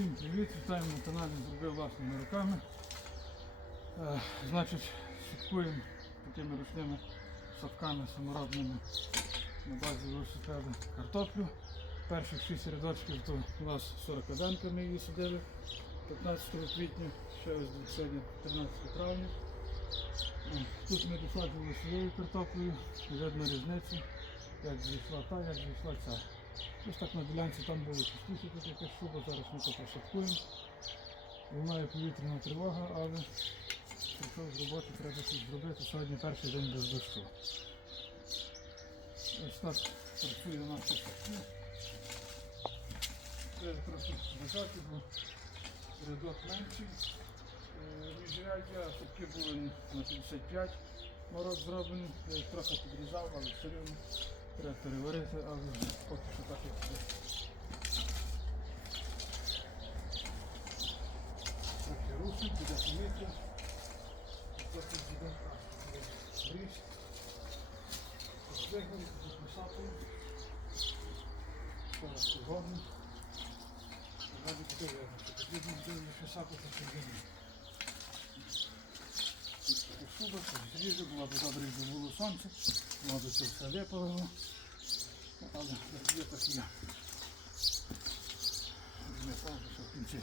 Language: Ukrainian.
Всім привіт, вітаємо на каналі Зробив власними руками. Е, значить, слідкуємо такими ручними садками саморобними на базі велосипеда картоплю. Перших 6 рядочків то у нас 40 денка ми її садили 15 квітня, ще ось сьогодні 13 травня. Е, Тут ми досаджували своєю картоплею, видно різницю, як зійшла та, як зійшла ця. Ось так на ділянці там було чистіше, тут якась шуба, зараз ми тут посадкуємо. Лунає повітряна тривога, але прийшов з роботи, треба щось зробити. Сьогодні перший день без дощу. Ось так працює наша садки. Треба трохи зажати, бо рядок менший. Е, Міжряддя садки були на 55 мороз зроблені. Я їх трохи підрізав, але все рівно треба переварити, але поки що так як. Трохи русик, буде повітря. Трохи буде ріж. Здвигнемо, записати. Зараз погодно. Навіть таке видно, що потрібно буде записати таке зріжу, була б добре, якби було сонце, може це все випалило, але як є, так є. Ми кажемо, що в кінці.